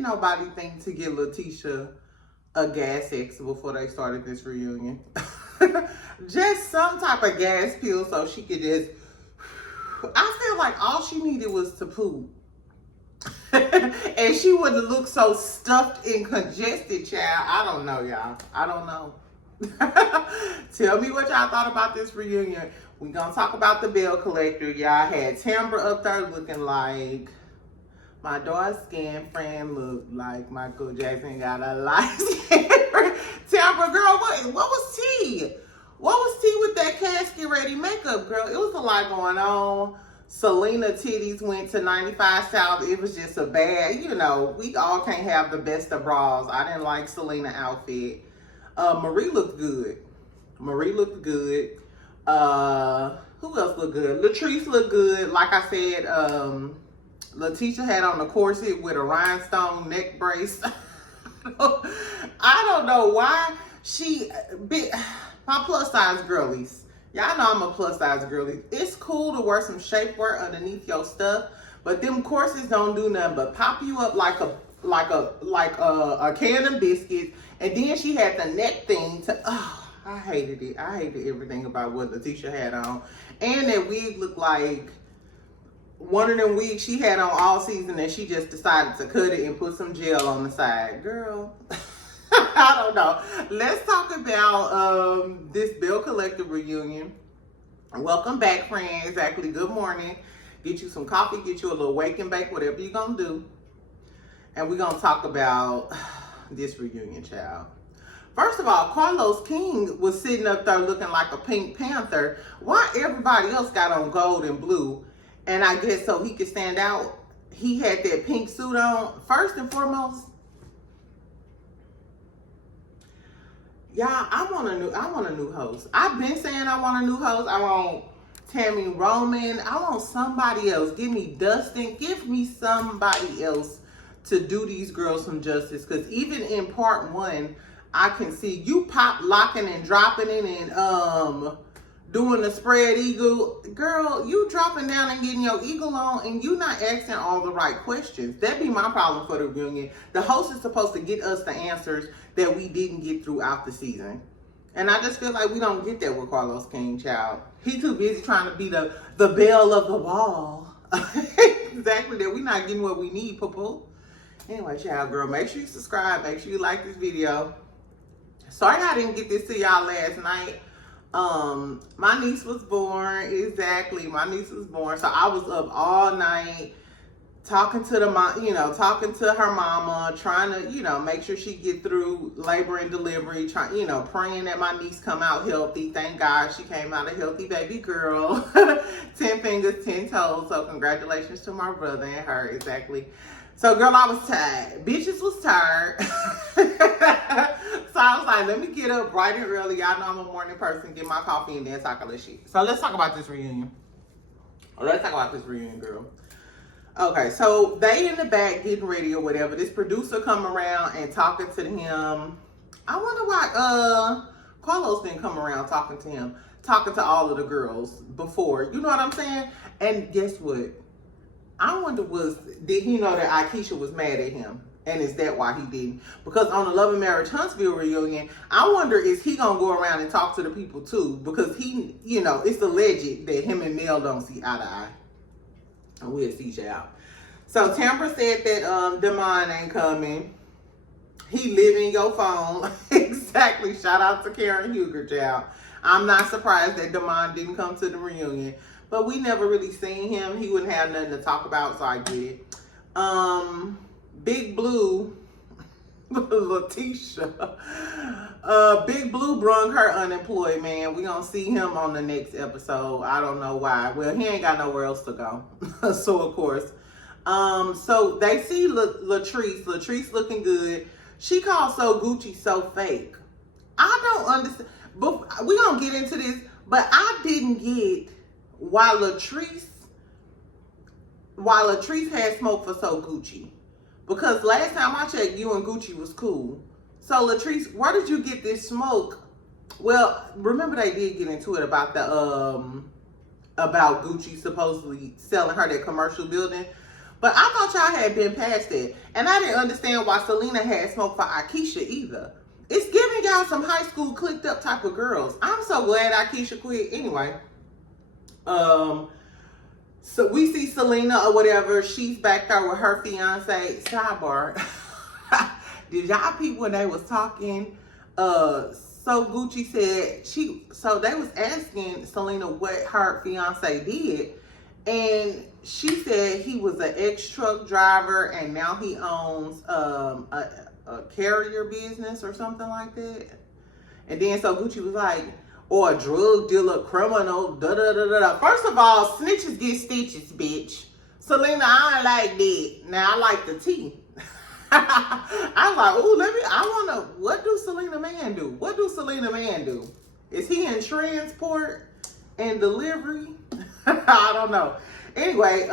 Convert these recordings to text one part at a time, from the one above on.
didn't nobody think to get Letitia a gas X before they started this reunion? Just some type of gas pill so she could just... I feel like all she needed was to poop. And she wouldn't look so stuffed and congested, child. I don't know, y'all. I don't know. Tell me what y'all thought about this reunion. We gonna talk about the Belle collector. Y'all had Tambra up there looking like my dark skin friend looked like Michael Jackson got a light skin friend. Tambra, girl, what was tea? What was tea with that casket ready makeup, girl? It was a lot going on. Selena titties went to 95 South. It was just a bad, you know, we all can't have the best of bras. I didn't like Selena outfit. Marie looked good. Marie looked good. Who else looked good? Latrice looked good. Like I said, Letitia had on a corset with a rhinestone neck brace. I don't know why my plus size girlies. Y'all know I'm a plus size girly. It's cool to wear some shapewear underneath your stuff, but them corsets don't do nothing but pop you up like a can of biscuits. And then she had the neck thing to, I hated it. I hated everything about what Letitia had on. And that wig looked like one of them wigs she had on all season and she just decided to cut it and put some gel on the side. Girl, I don't know. Let's talk about this Belle Collective reunion. Welcome back, friends. Exactly. Good morning. Get you some coffee, get you a little wake and bake, whatever you're going to do. And we're going to talk about this reunion, child. First of all, Carlos King was sitting up there looking like a Pink Panther. Why everybody else got on gold and blue? And I guess so he could stand out, he had that pink suit on. First and foremost, y'all, I want a new host. I've been saying I want a new host. I want Tammy Roman. I want somebody else. Give me Dustin. Give me somebody else to do these girls some justice. Because even in part one, I can see you pop locking and dropping it and doing the spread eagle. Girl, you dropping down and getting your eagle on and you not asking all the right questions. That'd be my problem for the reunion. The host is supposed to get us the answers that we didn't get throughout the season. And I just feel like we don't get that with Carlos King, child. He too busy trying to be the belle of the ball. Exactly, that we not getting what we need, poo-poo. Anyway, child, girl, make sure you subscribe. Make sure you like this video. Sorry I didn't get this to y'all last night. My niece was born. Exactly, my niece was born. So I was up all night talking to the mom, talking to her mama, trying to, make sure she get through labor and delivery, praying that my niece come out healthy. Thank God she came out a healthy baby girl. 10 fingers, 10 toes. So congratulations to my brother and her. Exactly. So girl, I was tired. Bitches was tired. So I was like, let me get up bright and early. Y'all know I'm a morning person. Get my coffee and then talk all this shit. So let's talk about this reunion. Let's talk about this reunion, girl. Okay, so they in the back getting ready or whatever. This producer come around and talking to him. I wonder why Carlos didn't come around talking to him. Talking to all of the girls before. You know what I'm saying? And guess what? I wonder did he know that Aisha was mad at him? And is that why he didn't? Because on the Love and Marriage Huntsville reunion, I wonder is he going to go around and talk to the people too? Because he, it's alleged that him and Mel don't see eye to eye. And we'll see y'all. So Tambra said that Damon ain't coming. He live in your phone. Exactly. Shout out to Karen Huger, y'all. I'm not surprised that Damon didn't come to the reunion. But we never really seen him. He wouldn't have nothing to talk about, so I get it. Big Blue, Letitia. Big Blue brung her unemployed, man. We gonna see him on the next episode. I don't know why. Well, he ain't got nowhere else to go. So, of course. So they see Latrice. Latrice looking good. She called So Gucci so fake. I don't understand. But we gonna get into this. But I didn't get why Latrice had smoke for So Gucci. Because last time I checked, you and Gucci was cool. So Latrice, where did you get this smoke? Well, remember they did get into it about the about Gucci supposedly selling her that commercial building. But I thought y'all had been past that. And I didn't understand why Selena had smoke for Aisha either. It's giving y'all some high school clicked up type of girls. I'm so glad Aisha quit. Anyway, so we see Selena or whatever. She's back there with her fiance. Sidebar. Did y'all people when they was talking? So Gucci said so they was asking Selena what her fiance did, and she said he was an ex-truck driver and now he owns a carrier business or something like that. And then so Gucci was like, or a drug dealer, criminal, da da da da. First of all, snitches get stitches, bitch. Selena, I don't like that. Now I like the tea. I was like, ooh, I wanna, what do Selena man do? What do Selena man do? Is he in transport and delivery? I don't know. Anyway,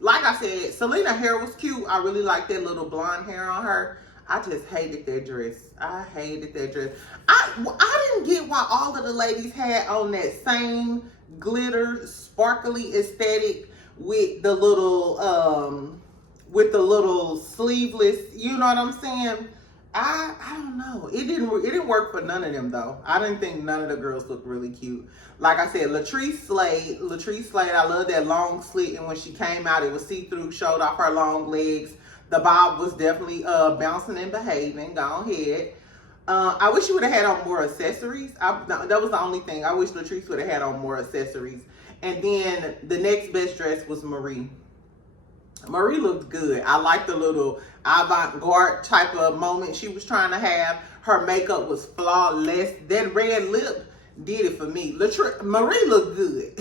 like I said, Selena hair was cute. I really liked that little blonde hair on her. I just hated that dress. I hated that dress. I didn't get why all of the ladies had on that same glitter, sparkly aesthetic with the little sleeveless, you know what I'm saying? I don't know. It didn't work for none of them though. I didn't think none of the girls looked really cute. Like I said, Latrice Slade, I love that long slit, and when she came out, it was see-through, showed off her long legs. The bob was definitely bouncing and behaving. Go ahead. I wish she would have had on more accessories. That was the only thing. I wish Latrice would have had on more accessories. And then the next best dress was Marie. Marie looked good. I liked the little avant-garde type of moment she was trying to have. Her makeup was flawless. That red lip did it for me. Marie looked good.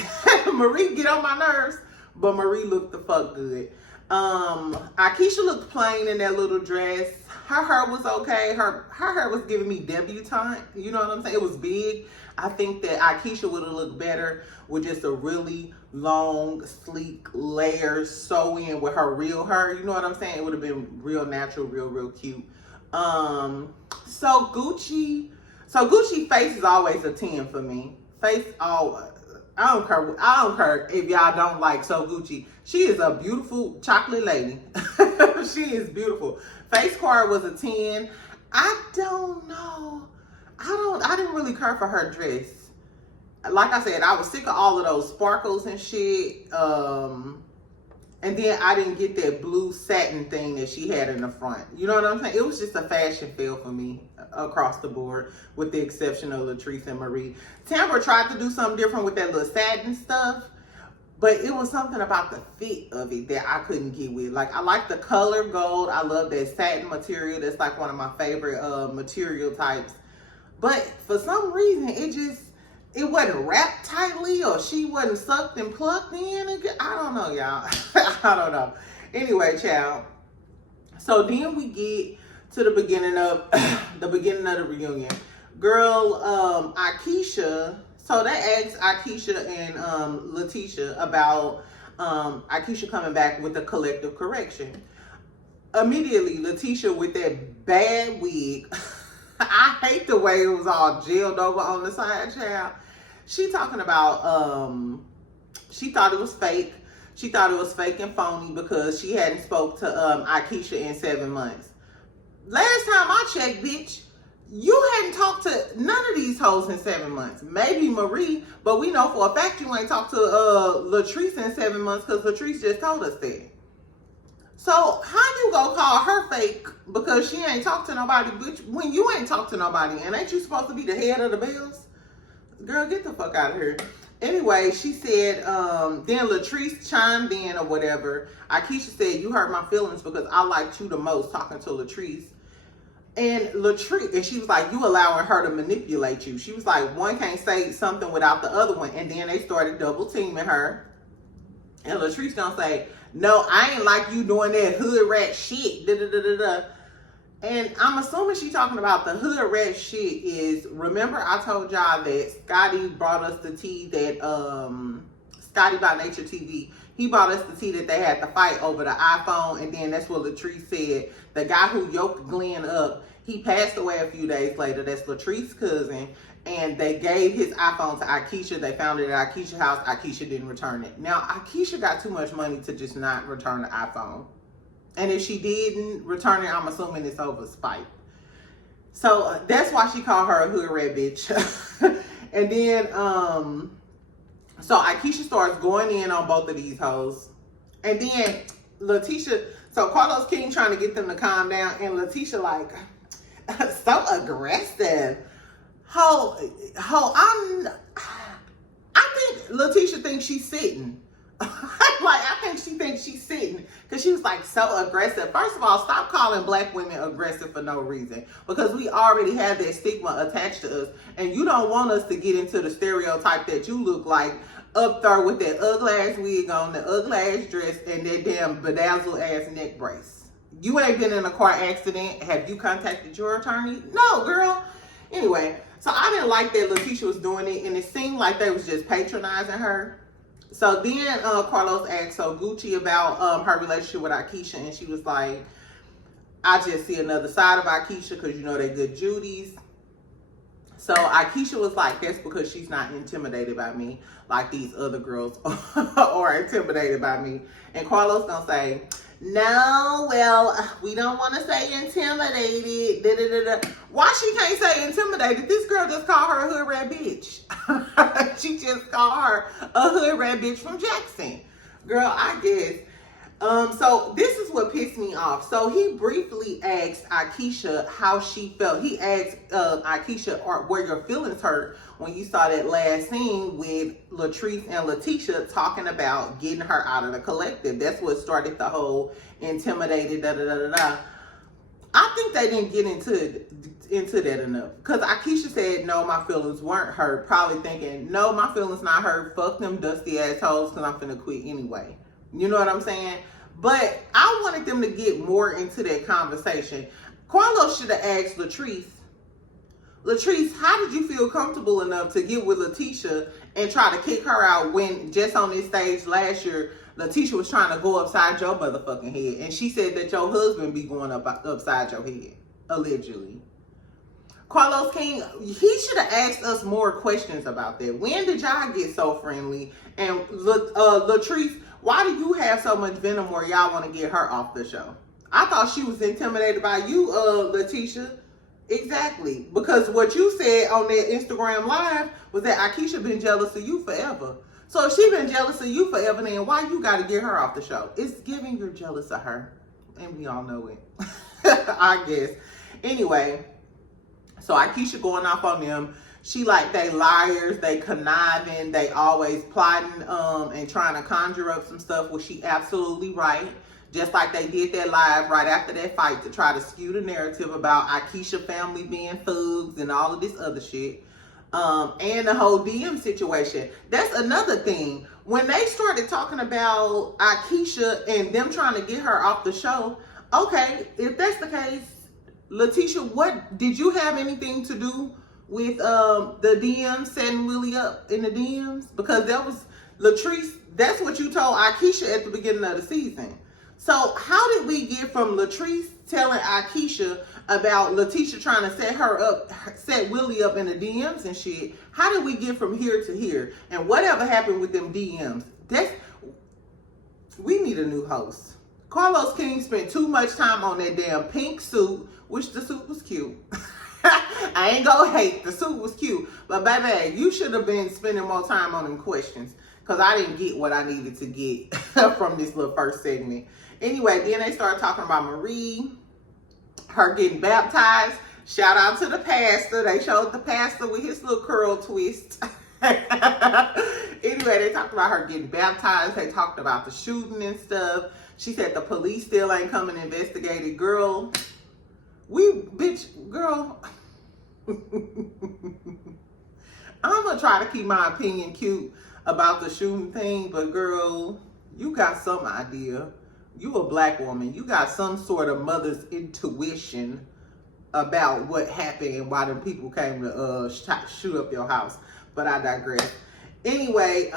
Marie get on my nerves, but Marie looked the fuck good. Aisha looked plain in that little dress. Her hair was okay. Her hair was giving me debutante. You know what I'm saying? It was big. I think that Aisha would have looked better with just a really long, sleek layer sew in with her real hair. You know what I'm saying? It would have been real natural, real cute. So Gucci face is always a 10 for me. Face always. I don't care if y'all don't like So Gucci. She is a beautiful chocolate lady. She is beautiful. Face card was a 10. I don't know. I didn't really care for her dress. Like I said, I was sick of all of those sparkles and shit. And then I didn't get that blue satin thing that she had in the front. You know what I'm saying? It was just a fashion fail for me across the board, with the exception of Latrice and Marie. Tambra tried to do something different with that little satin stuff, but it was something about the fit of it that I couldn't get with. Like, I like the color gold. I love that satin material. That's like one of my favorite material types. But for some reason, it wasn't wrapped tightly, or she wasn't sucked and plucked in. I don't know, y'all. I don't know. Anyway, child. So then we get to the beginning of the reunion. Girl, Aisha. So they asked Aisha and Letitia about Aisha coming back with a collective correction. Immediately, Letitia with that bad wig. I hate the way it was all gelled over on the side, child. She talking about, she thought it was fake. She thought it was fake and phony because she hadn't spoke to Aisha in 7 months. Last time I checked, bitch, you hadn't talked to none of these hoes in 7 months. Maybe Marie, but we know for a fact you ain't talked to Latrice in 7 months because Latrice just told us that. So how you gonna call her fake because she ain't talked to nobody, bitch, when you ain't talked to nobody? And ain't you supposed to be the head of the Bells? Girl, get the fuck out of here. Anyway, she said, then Latrice chimed in or whatever. Aisha said, you hurt my feelings because I liked you the most, talking to Latrice. And she was like, you allowing her to manipulate you. She was like, one can't say something without the other one. And then they started double teaming her. And Latrice gonna say, no, I ain't like you doing that hood rat shit. Da, da, da, da, da. And I'm assuming she talking about the hood rat shit is, remember I told y'all that Scotty brought us the tea that, Scotty by Nature TV, he brought us the tea that they had to fight over the iPhone. And then that's what Latrice said. The guy who yoked Glenn up, he passed away a few days later. That's Latrice's cousin. and they gave his iPhone to Aisha. They found it at Aisha's house. Aisha didn't return it. Now, Aisha got too much money to just not return the iPhone. And if she didn't return it, I'm assuming it's over spite. So that's why she called her a hood rat bitch. And then, so Aisha starts going in on both of these hoes. And then Letitia, so Carlos King trying to get them to calm down. And Letitia like, so aggressive. I think Letitia thinks she's sitting. I think she thinks she's sitting because she was like so aggressive. First of all, stop calling black women aggressive for no reason, because we already have that stigma attached to us, and you don't want us to get into the stereotype that you look like up there with that ugly ass wig on, the ugly ass dress, and that damn bedazzled ass neck brace. You ain't been in a car accident. Have you contacted your attorney? No, girl. Anyway, so I didn't like that Letitia was doing it, and it seemed like they was just patronizing her. So then Carlos asked so Gucci about her relationship with Aisha, and she was like, I just see another side of Aisha because, you know, they good Judies. So Aisha was like, that's because she's not intimidated by me like these other girls are intimidated by me. And Carlos gonna say, no, well, we don't want to say intimidated. Da, da, da, da. Why she can't say intimidated? This girl just called her a hood rat bitch. She just called her a hood rat bitch from Jackson. Girl, I guess. So this is what pissed me off. So he briefly asked Aisha how she felt. He asked Aisha, were your feelings hurt when you saw that last scene with Latrice and Letitia talking about getting her out of the collective? That's what started the whole intimidated, da da da da da. I think they didn't get into that enough, because Aisha said, no, my feelings weren't hurt, probably thinking, no, my feelings not hurt, fuck them dusty assholes, because I'm finna quit anyway. You know what I'm saying? But I wanted them to get more into that conversation. Carlos should have asked Latrice, how did you feel comfortable enough to get with Letitia and try to kick her out when just on this stage last year, Letitia was trying to go upside your motherfucking head, and she said that your husband be going upside your head, allegedly. Carlos King, he should have asked us more questions about that. When did y'all get so friendly? And Latrice, why do you have so much venom where y'all want to get her off the show? I thought she was intimidated by you, Letitia. Exactly. Because what you said on that Instagram live was that Aisha been jealous of you forever. So if she been jealous of you forever, then why you got to get her off the show? It's giving you're jealous of her. And we all know it. I guess. Anyway, so Aisha going off on them. She like, they liars, they conniving, they always plotting and trying to conjure up some stuff. Well, she absolutely right. Just like they did that live right after that fight to try to skew the narrative about Aisha family being thugs and all of this other shit. And the whole DM situation. That's another thing. When they started talking about Aisha and them trying to get her off the show, okay, if that's the case, Letitia, what did you have anything to do with the DMs, setting Willie up in the DMs? Because that was Latrice, that's what you told Aisha at the beginning of the season. So how did we get from Latrice telling Aisha about Letitia trying to set her up, set Willie up in the DMs and shit? How did we get from here to here? And whatever happened with them DMs? We need a new host. Carlos King spent too much time on that damn pink suit, which the suit was cute. I ain't gonna hate, the suit was cute. But baby, you should have been spending more time on them questions, because I didn't get what I needed to get from this little first segment. Anyway, then they started talking about Marie, her getting baptized. Shout out to the pastor. They showed the pastor with his little curl twist. Anyway, they talked about her getting baptized. They talked about the shooting and stuff. She said the police still ain't coming to investigate it. Girl, girl. I'm gonna try to keep my opinion cute about the shooting thing, but girl, you got some idea. You a black woman. You got some sort of mother's intuition about what happened and why them people came to shoot up your house. But I digress. Anyway,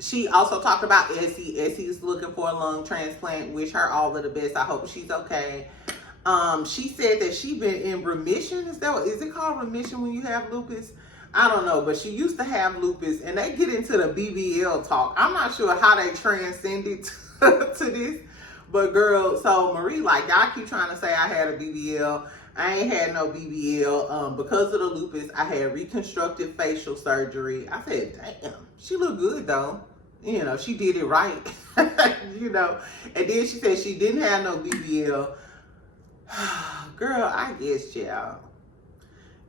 she also talked about Essie. Essie is looking for a lung transplant. Wish her all of the best. I hope she's okay. She said that she been in remission. Is it called remission when you have lupus? I don't know, but she used to have lupus, and they get into the BBL talk. I'm not sure how they transcended to this, but girl, so Marie, like, y'all keep trying to say I had a BBL. I ain't had no BBL. Because of the lupus, I had reconstructive facial surgery. I said, damn, she look good though. You know, she did it right. You know, and then she said she didn't have no BBL. Girl, I guess, y'all.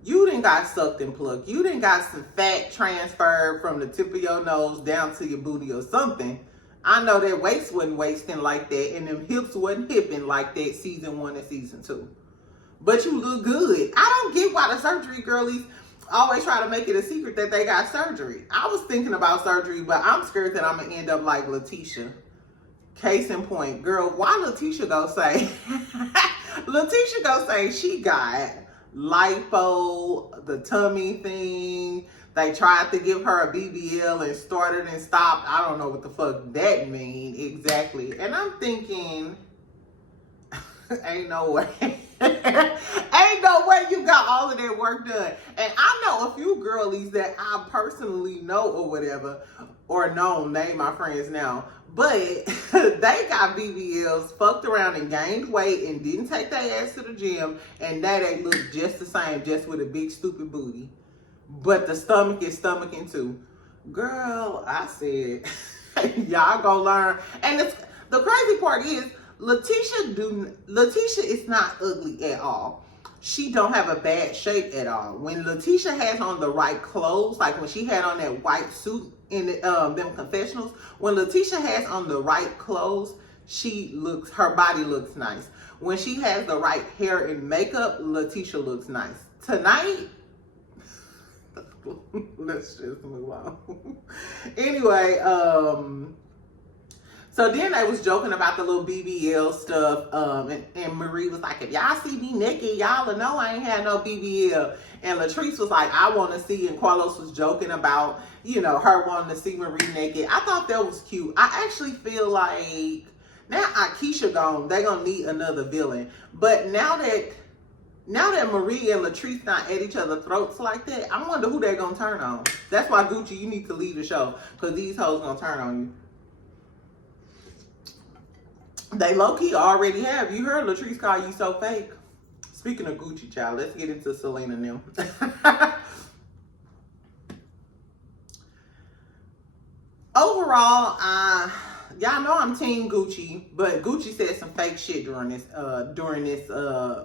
You done got sucked and plucked. You done got some fat transferred from the tip of your nose down to your booty or something. I know that waist wasn't wasting like that, and them hips wasn't hipping like that season 1 and season 2. But you look good. I don't get why the surgery girlies always try to make it a secret that they got surgery. I was thinking about surgery, but I'm scared that I'm going to end up like Letitia. Case in point, girl, why Letitia go say... Letitia go say she got lipo, the tummy thing. They tried to give her a BBL and started and stopped. I don't know what the fuck that mean exactly. And I'm thinking, ain't no way. Ain't no way you got all of that work done. And I know a few girlies that I personally know or whatever, or known, name my friends now. But they got BBLs, fucked around and gained weight and didn't take their ass to the gym. And now they look just the same, just with a big stupid booty. But the stomach is stomaching too. Girl, I said, y'all gonna learn. And the crazy part is, Letitia is not ugly at all. She don't have a bad shape at all. When Letitia has on the right clothes, like when she had on that white suit in them confessionals, when Letitia has on the right clothes, her body looks nice. When she has the right hair and makeup, Letitia looks nice. Tonight, let's just move on. Anyway, so then they was joking about the little BBL stuff, and Marie was like, if y'all see me naked, y'all will know I ain't had no BBL. And Latrice was like, I want to see, and Carlos was joking about, you know, her wanting to see Marie naked. I thought that was cute. I actually feel like, now Aisha gone, they gonna need another villain. But now that Marie and Latrice not at each other's throats like that, I wonder who they're gonna turn on. That's why, Gucci, you need to leave the show, because these hoes gonna turn on you. They low-key already have. You heard Latrice call you so fake. Speaking of Gucci, child, let's get into Selena now. Overall, y'all know I'm team Gucci, but Gucci said some fake shit during this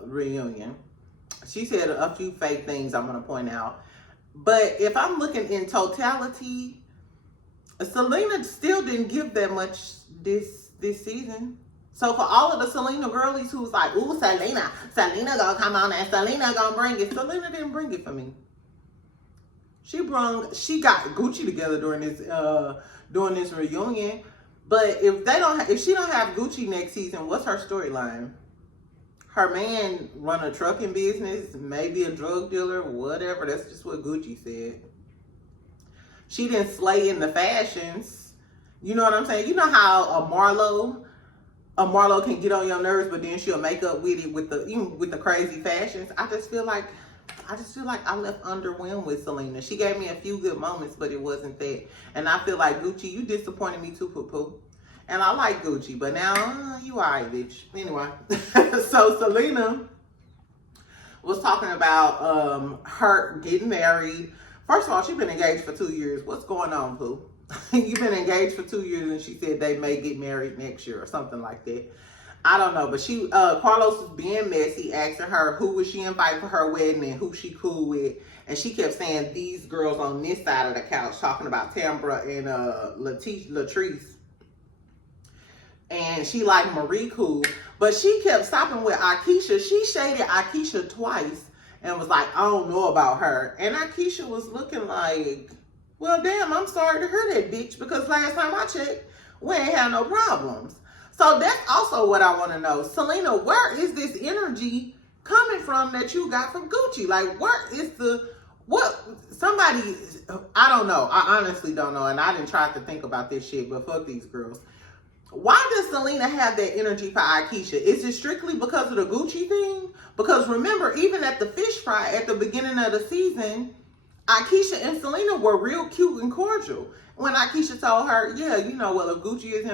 reunion. She said a few fake things I'm gonna point out. But if I'm looking in totality, Selena still didn't give that much this season. So for all of the Selena girlies who was like, ooh, Selena gonna come on and Selena gonna bring it. Selena didn't bring it for me. She got Gucci together during this reunion. But if she don't have Gucci next season, what's her storyline? Her man run a trucking business, maybe a drug dealer, whatever. That's just what Gucci said. She didn't slay in the fashions. You know what I'm saying? You know how a Marlo can get on your nerves, but then she'll make up with it with the crazy fashions. I just feel like I left underwhelmed with Selena. She gave me a few good moments, but it wasn't that. And I feel like, Gucci, you disappointed me too, poo-poo. And I like Gucci, but now you alright, bitch. Anyway, so Selena was talking about her getting married. First of all, she's been engaged for 2 years. What's going on, poo? You've been engaged for 2 years, and she said they may get married next year or something like that. I don't know, but Carlos was being messy, asking her who would she invite for her wedding and who she cool with, and she kept saying these girls on this side of the couch, talking about Tambra and Latrice, and she liked Marie cool, but she kept stopping with Aisha. She shaded Aisha twice and was like, I don't know about her, and Aisha was looking like, well, damn, I'm sorry to hear that, bitch, because last time I checked, we ain't had no problems. So that's also what I want to know. Selena, where is this energy coming from that you got from Gucci? Like, where is I don't know. I honestly don't know. And I didn't try to think about this shit, but fuck these girls. Why does Selena have that energy for Aisha? Is it strictly because of the Gucci thing? Because remember, even at the fish fry at the beginning of the season, Aisha and Selena were real cute and cordial. When Aisha told her, yeah, you know, well, if Gucci is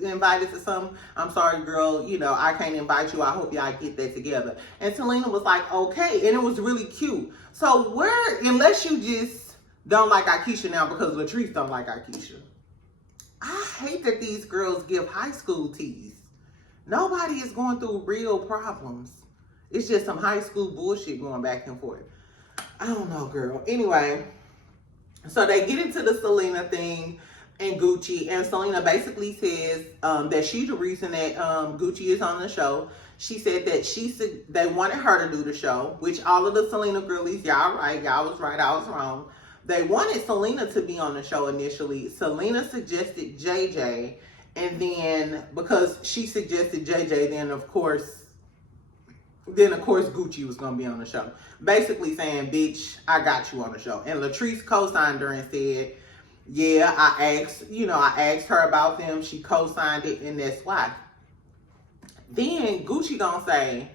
invited to something, I'm sorry, girl, you know, I can't invite you. I hope y'all get that together. And Selena was like, okay. And it was really cute. So unless you just don't like Aisha now because Latrice don't like Aisha. I hate that these girls give high school tease. Nobody is going through real problems. It's just some high school bullshit going back and forth. I don't know, girl. Anyway, so they get into the Selena thing and Gucci, and Selena basically says that she's the reason that Gucci is on the show. She said that they wanted her to do the show, which all of the Selena girlies, y'all right, y'all was right, I was wrong. They wanted Selena to be on the show initially. Selena suggested JJ, and then because she suggested JJ, then of course Gucci was gonna be on the show. Basically saying, bitch, I got you on the show. And Latrice co-signed her and said, yeah, I asked her about them. She co-signed it, and that's why. Then Gucci gonna say,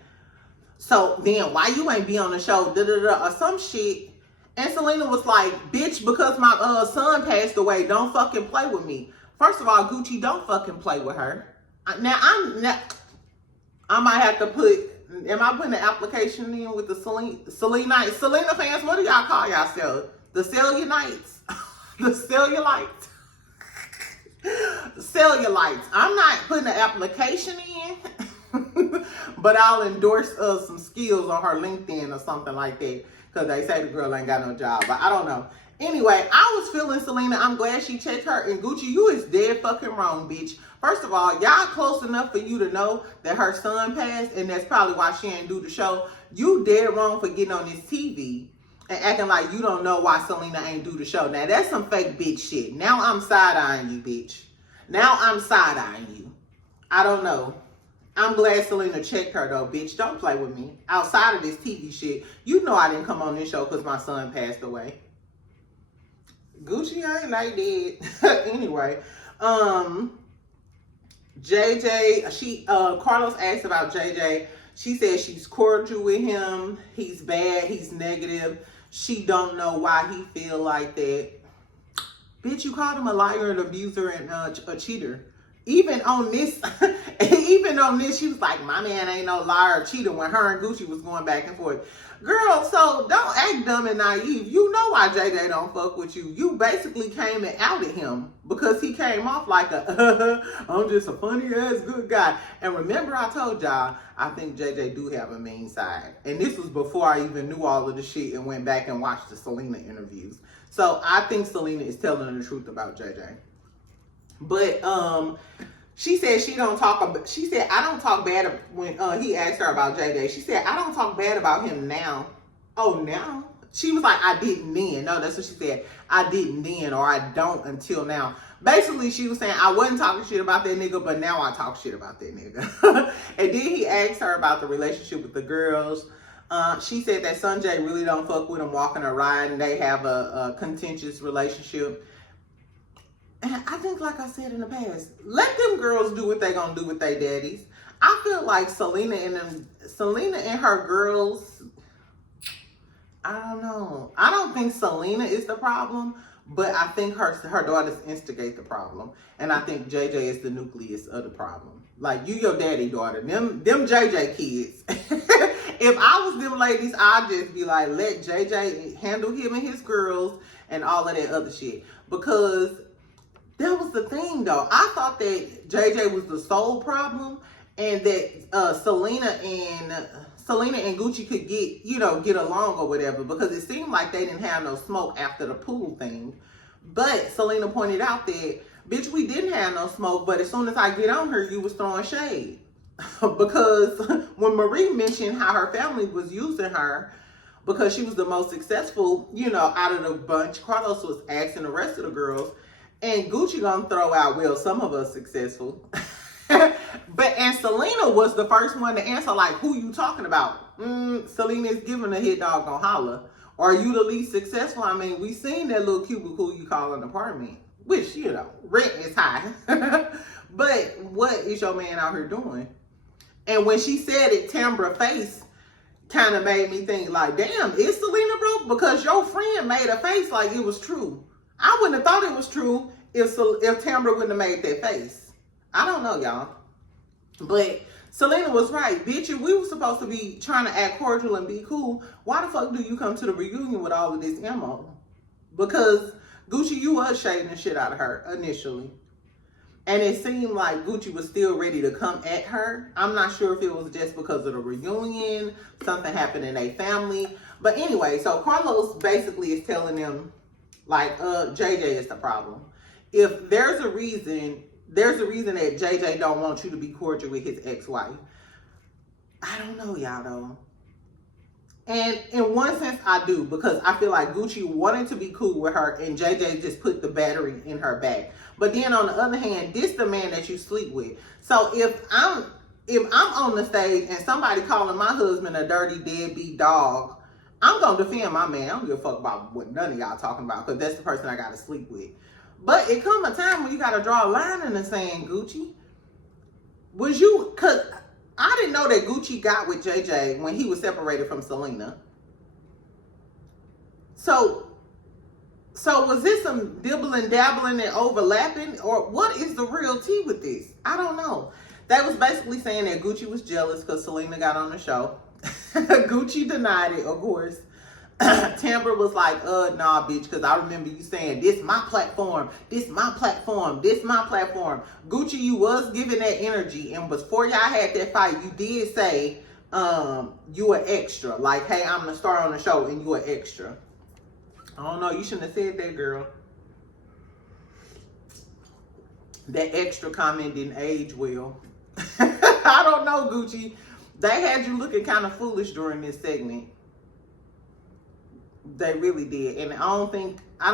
so then why you ain't be on the show, or some shit. And Selena was like, bitch, because my son passed away, don't fucking play with me. First of all, Gucci, don't fucking play with her. Now, I might have to am I putting an application in with the Selena fans? What do y'all call yourselves? The Cellunites? The Cellulites? Cellulites. I'm not putting an application in, but I'll endorse some skills on her LinkedIn or something like that. Because they say the girl ain't got no job. But I don't know. Anyway, I was feeling Selena. I'm glad she checked her. And Gucci, you is dead fucking wrong, bitch. First of all, y'all close enough for you to know that her son passed. And that's probably why she ain't do the show. You dead wrong for getting on this TV and acting like you don't know why Selena ain't do the show. Now, that's some fake bitch shit. Now I'm side-eyeing you, bitch. Now I'm side-eyeing you. I don't know. I'm glad Selena checked her, though, bitch. Don't play with me. Outside of this TV shit, you know I didn't come on this show because my son passed away. Gucci ain't like that. Anyway, JJ, Carlos asked about JJ. She said she's cordial with him. He's bad. He's negative. She don't know why he feel like that. Bitch, you called him a liar, an abuser, and a cheater. Even on this, she was like, my man ain't no liar or cheater when her and Gucci was going back and forth. Girl, so don't act dumb and naive. You know why JJ don't fuck with you. You basically came and outed him because he came off like I'm just a funny ass good guy. And remember I told y'all, I think JJ do have a mean side. And this was before I even knew all of the shit and went back and watched the Selena interviews. So I think Selena is telling the truth about JJ. But she said I don't talk bad when he asked her about JJ. She said, I don't talk bad about him now. Oh, now? She was like, I didn't then. No, that's what she said. I didn't then, or I don't until now. Basically, she was saying, I wasn't talking shit about that nigga, but now I talk shit about that nigga. And then he asked her about the relationship with the girls. She said that Sanjay really don't fuck with him walking or riding. They have a contentious relationship. And I think, like I said in the past, let them girls do what they gonna do with their daddies. I feel like Selena and her girls, I don't know. I don't think Selena is the problem, but I think her daughters instigate the problem. And I think JJ is the nucleus of the problem. Like, you your daddy daughter. Them JJ kids. If I was them ladies, I'd just be like, let JJ handle him and his girls and all of that other shit. Because that was the thing, though. I thought that JJ was the sole problem, and that Selena and Gucci could get along or whatever, because it seemed like they didn't have no smoke after the pool thing. But Selena pointed out that, bitch, we didn't have no smoke, but as soon as I get on her, you was throwing shade. Because when Marie mentioned how her family was using her because she was the most successful, out of the bunch, Carlos was asking the rest of the girls. And Gucci gonna throw out, well, some of us successful. And Selena was the first one to answer, like, who you talking about? Selena's giving a hit dog gonna holler. Are you the least successful? I mean, we seen that little cubicle you call an apartment. which, you know, rent is high. But what is your man out here doing? And when she said it, Tambra's face kind of made me think like, damn, is Selena broke? Because your friend made a face like it was true. I wouldn't have thought it was true if Tambra wouldn't have made that face. I don't know, y'all. But Selena was right. Bitch, if we were supposed to be trying to act cordial and be cool, why the fuck do you come to the reunion with all of this ammo? Because Gucci, you was shading the shit out of her initially. And it seemed like Gucci was still ready to come at her. I'm not sure if it was just because of the reunion, something happened in their family. But anyway, so Carlos basically is telling them, like, JJ is the problem. If there's a reason that JJ don't want you to be cordial with his ex-wife. I don't know, y'all, though. And in one sense, I do, because I feel like Gucci wanted to be cool with her and JJ just put the battery in her back. But then on the other hand, this the man that you sleep with. So if I'm on the stage and somebody calling my husband a dirty deadbeat dog, I'm going to defend my man. I don't give a fuck about what none of y'all talking about, because that's the person I got to sleep with. But it come a time when you got to draw a line in the sand, Gucci. Because I didn't know that Gucci got with JJ when he was separated from Selena. So was this some dibbling, dabbling, and overlapping? Or what is the real tea with this? I don't know. They was basically saying that Gucci was jealous because Selena got on the show. Gucci denied it, of course. Tambra was like, nah, bitch, because I remember you saying, this my platform, this my platform, this my platform. Gucci, you was giving that energy, and before y'all had that fight, you did say, you an extra. Like, hey, I'm the star on the show, and you an extra. I don't know, you shouldn't have said that, girl. That extra comment didn't age well. I don't know, Gucci. They had you looking kind of foolish during this segment. They really did. And I don't know. I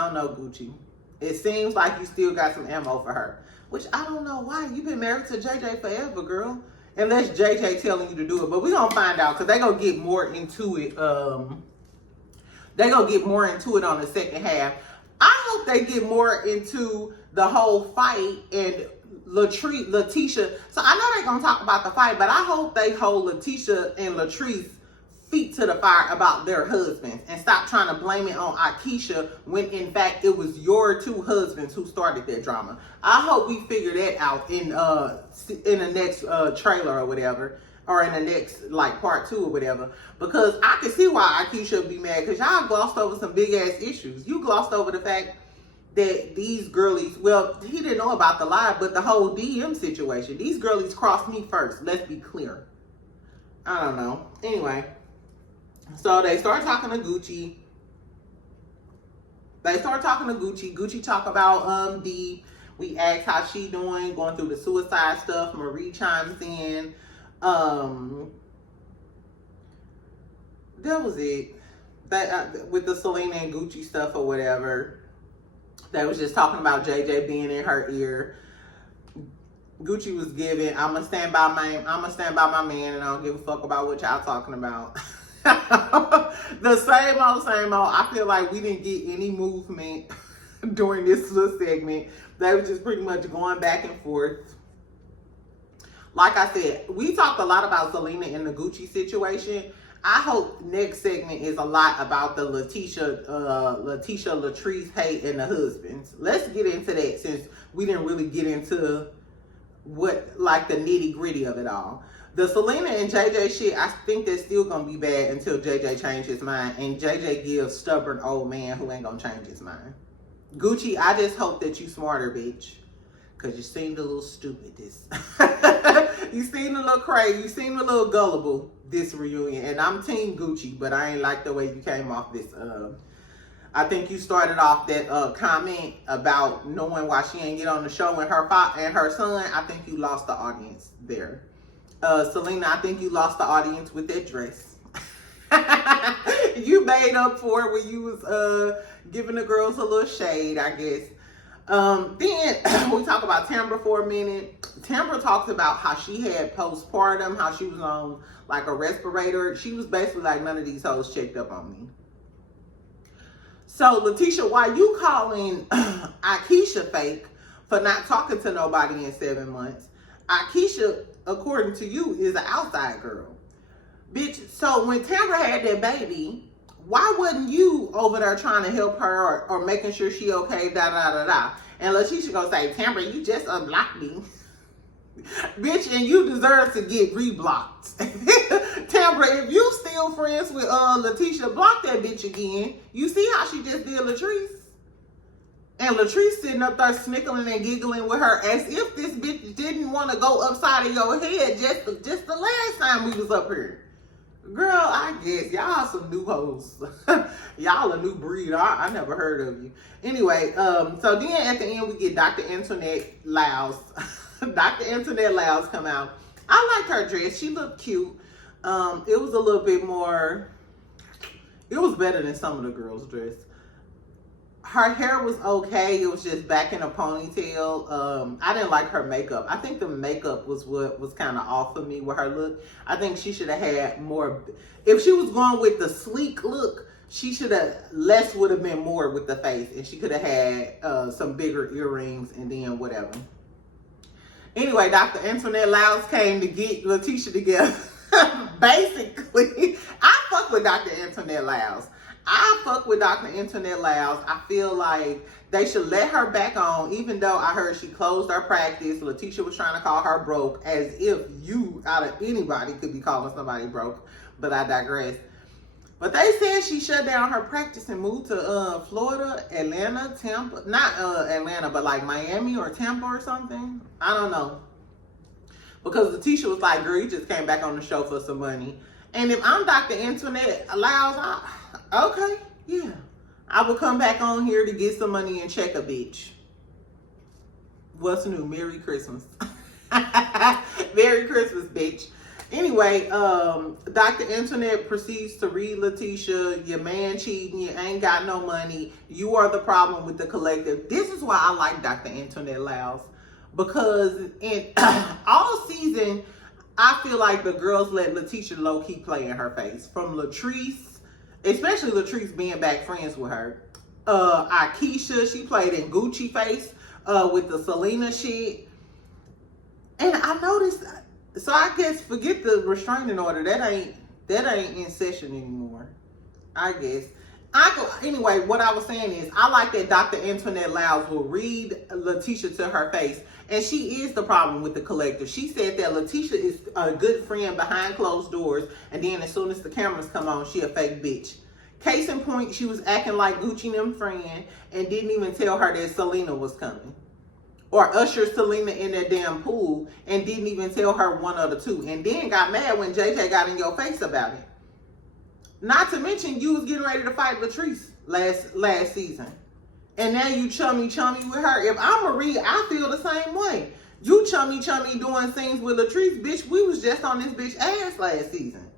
don't know, Gucci. It seems like you still got some ammo for her. Which I don't know why. You've been married to JJ forever, girl. Unless JJ telling you to do it. But we're going to find out, because they're going to get more into it. They're going to get more into it on the second half. I hope they get more into the whole fight and Letitia. So I know they're going to talk about the fight, but I hope they hold Letitia and Latrice feet to the fire about their husbands and stop trying to blame it on Aisha when in fact it was your two husbands who started that drama. I hope we figure that out in the next trailer or whatever, or in the next like part 2 or whatever, because I can see why Aisha would be mad, because y'all glossed over some big ass issues. You glossed over the fact that these girlies, well, he didn't know about the lie, but the whole DM situation, these girlies crossed me first, let's be clear. I don't know. Anyway, so they start talking to Gucci. Gucci talk about we asked how she doing, going through the suicide stuff. Marie chimes in. That was it. That with the Selena and Gucci stuff or whatever. They was just talking about JJ being in her ear. Gucci was giving, I'ma stand by my man, and I don't give a fuck about what y'all talking about. The same old. I feel like we didn't get any movement during this little segment. They were just pretty much going back and forth. Like I said, we talked a lot about Selena and the Gucci situation. I hope next segment is a lot about the Letitia, Latrice, hate, and the husbands. Let's get into that, since we didn't really get into what, like, the nitty gritty of it all. The Selena and JJ shit, I think that's still gonna be bad until JJ changes his mind, and JJ gives stubborn old man who ain't gonna change his mind. Gucci, I just hope that you smarter, bitch, because you seemed a little stupid this. You seemed a little crazy, you seemed a little gullible this reunion, and I'm team Gucci, but I ain't like the way you came off this. I think you started off that comment about knowing why she ain't get on the show and her son. I think you lost the audience there. Selena, I think you lost the audience with that dress. You made up for it when you was giving the girls a little shade, I guess. Then we talk about Tambra for a minute. Tambra talks about how she had postpartum, how she was on like a respirator. She was basically like, none of these hoes checked up on me. So Letitia, why you calling Aisha fake for not talking to nobody in 7 months? Aisha, according to you, is an outside girl. Bitch, so when Tambra had that baby, why wasn't you over there trying to help her or making sure she okay, da da da da? And Letitia gonna say, Tambra, you just unblocked me. Bitch, and you deserve to get reblocked. Tambra, if you still friends with Letitia, block that bitch again. You see how she just did Latrice? And Latrice sitting up there snickling and giggling with her as if this bitch didn't want to go upside of your head just the last time we was up here. Girl, I guess y'all some new hoes. Y'all a new breed. I never heard of you. Anyway, so then at the end we get Dr. Antoinette Lyles. Dr. Antoinette Lyles come out. I liked her dress. She looked cute. It was a little bit more, it was better than some of the girls' dress. Her hair was okay. It was just back in a ponytail. I didn't like her makeup. I think the makeup was what was kind of off of me with her look. I think she should have had more. If she was going with the sleek look, she should have, less would have been more with the face. And she could have had some bigger earrings and then whatever. Anyway, Dr. Antoinette Lyles came to get Letitia together. Basically, I fuck with Dr. Antoinette Lyles. I feel like they should let her back on, even though I heard she closed her practice. Letitia was trying to call her broke, as if you, out of anybody, could be calling somebody broke. But I digress. But they said she shut down her practice and moved to Florida, Atlanta, Tampa. Not Atlanta, but like Miami or Tampa or something. I don't know. Because Letitia was like, girl, you just came back on the show for some money. And if I'm Dr. Antoinette Lyles, okay, yeah. I will come back on here to get some money and check a bitch. What's new? Merry Christmas. Merry Christmas, bitch. Anyway, Dr. Antoinette proceeds to read Letitia, your man cheating, you ain't got no money, you are the problem with the collective. This is why I like Dr. Antoinette Lyles. Because in all season, I feel like the girls let Letitia low-key play in her face. From Latrice, especially Latrice being back friends with her. Aisha, she played in Gucci face with the Selena shit. And I noticed, so I guess forget the restraining order. That ain't in session anymore, I guess. Anyway, what I was saying is, I like that Dr. Antoinette Lyles will read Letitia to her face. And she is the problem with the collective. She said that Letitia is a good friend behind closed doors. And then as soon as the cameras come on, she a fake bitch. Case in point, she was acting like Gucci and them friend and didn't even tell her that Selena was coming. Or usher Selena in that damn pool and didn't even tell her one of the two. And then got mad when JJ got in your face about it. Not to mention, you was getting ready to fight Latrice last season. And now you chummy with her. If I'm Marie, I feel the same way. You chummy doing things with Latrice, bitch. We was just on this bitch ass last season.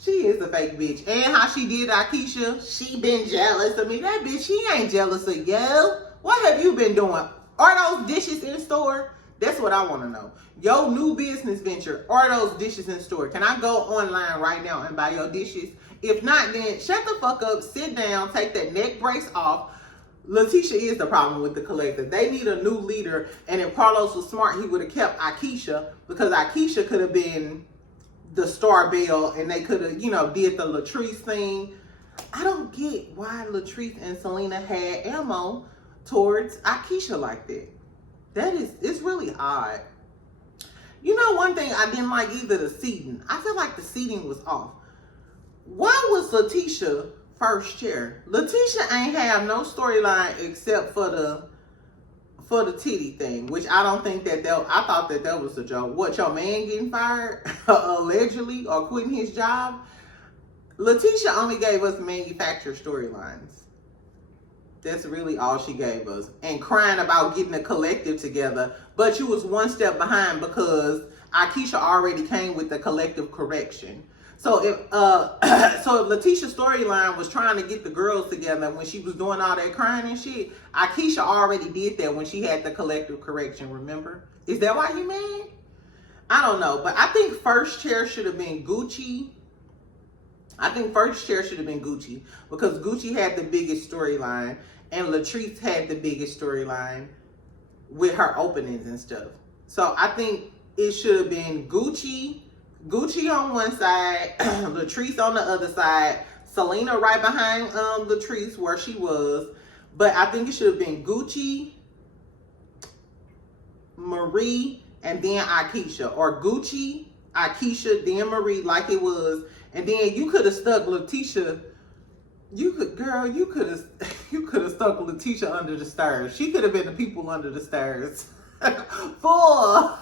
She is a fake bitch. And how she did Aisha, she been jealous of me. That bitch, she ain't jealous of you. What have you been doing? Are those dishes in store? That's what I want to know. Your new business venture, are those dishes in store? Can I go online right now and buy your dishes? If not, then shut the fuck up, sit down, take that neck brace off. Letitia is the problem with the collective. They need a new leader. And if Carlos was smart, he would have kept Aisha, because Aisha could have been the star Belle and they could have, did the Latrice thing. I don't get why Latrice and Selena had ammo towards Aisha like that. It's really odd. One thing I didn't like either, the seating. I feel like the seating was off. Why was Letitia first chair? Letitia ain't have no storyline except for the titty thing, which I don't think I thought that was a joke. What, your man getting fired allegedly or quitting his job? Letitia only gave us manufactured storylines. That's really all she gave us. And crying about getting a collective together, but you was one step behind because Aisha already came with the collective correction. So if Letitia's storyline was trying to get the girls together when she was doing all that crying and shit, Aisha already did that when she had the collective correction, remember? Is that why you mad? I don't know, but I think first chair should have been Gucci, I think first chair should have been Gucci because Gucci had the biggest storyline and Latrice had the biggest storyline with her openings and stuff. So I think it should have been Gucci on one side, Latrice on the other side, Selena right behind Latrice where she was. But I think it should have been Gucci, Marie, and then Aisha. Or Gucci, Aisha, then Marie like it was. And then you could have stuck Letitia. You could have stuck Letitia under the stairs. She could have been the people under the stairs. Full.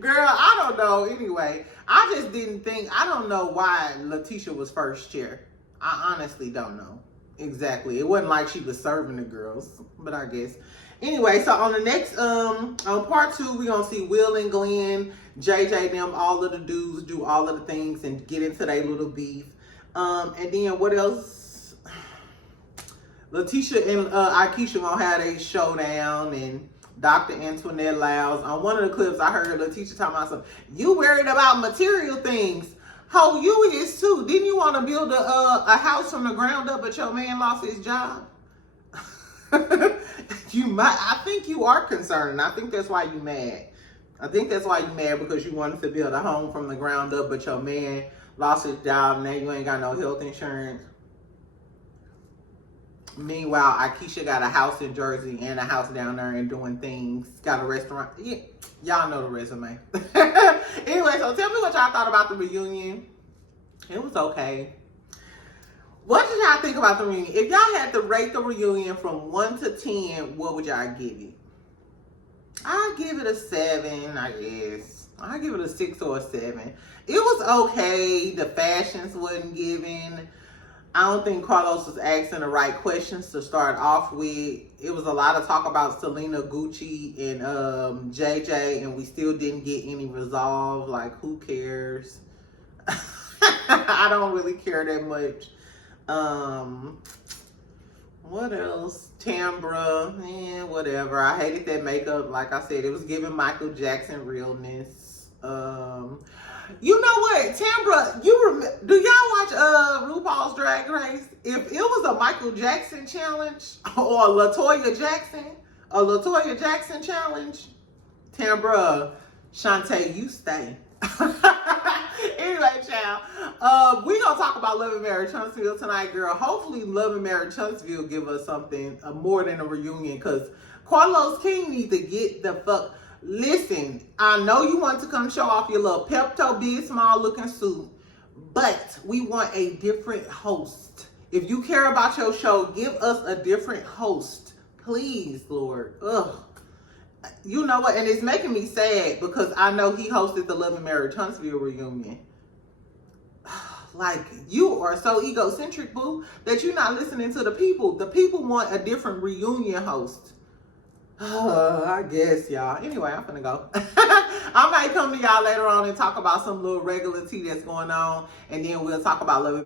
Girl, I don't know. Anyway, I just didn't think, I don't know why Letitia was first chair. I honestly don't know exactly. It wasn't like she was serving the girls, but I guess. Anyway, so on the next, on part 2, we're going to see Will and Glenn, JJ, them, all of the dudes do all of the things and get into their little beef. And then what else? Letitia and Aisha gonna have a showdown, and Dr. Antoinette Lyles. On one of the clips, I heard Letitia talking about something. You worried about material things. Ho, you is too. Didn't you want to build a house from the ground up, but your man lost his job? I think you are concerned. I think that's why you mad. I think that's why you mad, because you wanted to build a home from the ground up, but your man lost his job. Now you ain't got no health insurance. Meanwhile, Aisha got a house in Jersey and a house down there and doing things. Got a restaurant. Yeah, y'all know the resume. Anyway, so tell me what y'all thought about the reunion. It was okay. What did y'all think about the reunion? If y'all had to rate the reunion from 1 to 10, what would y'all give it? I'd give it a 7, I guess. I'd give it a 6 or a 7. It was okay. The fashions wasn't given. I don't think Carlos was asking the right questions to start off with. It was a lot of talk about Selena, Gucci, and JJ, and we still didn't get any resolve. Like, who cares? I don't really care that much. What else? Tambra, whatever. I hated that makeup. Like I said, it was giving Michael Jackson realness. You know what, Tambra, do y'all watch RuPaul's Drag Race? If it was a Michael Jackson challenge or a LaToya Jackson challenge, Tambra, Shantae, you stay. Anyway, child, we gonna talk about Love and Marriage Huntsville tonight, girl. Hopefully Love and Marriage Huntsville give us something more than a reunion, because Carlos King needs to get the fuck. Listen, I know you want to come show off your little Pepto-Bismol looking suit, but we want a different host. If you care about your show, give us a different host, please, Lord. Ugh. You know what? And it's making me sad, because I know he hosted the Love and Marriage Huntsville reunion. Like, you are so egocentric, boo, that you're not listening to the people. The people want a different reunion host. I guess, y'all. Anyway, I'm finna go. I might come to y'all later on and talk about some little regular tea that's going on, and then we'll talk about Love.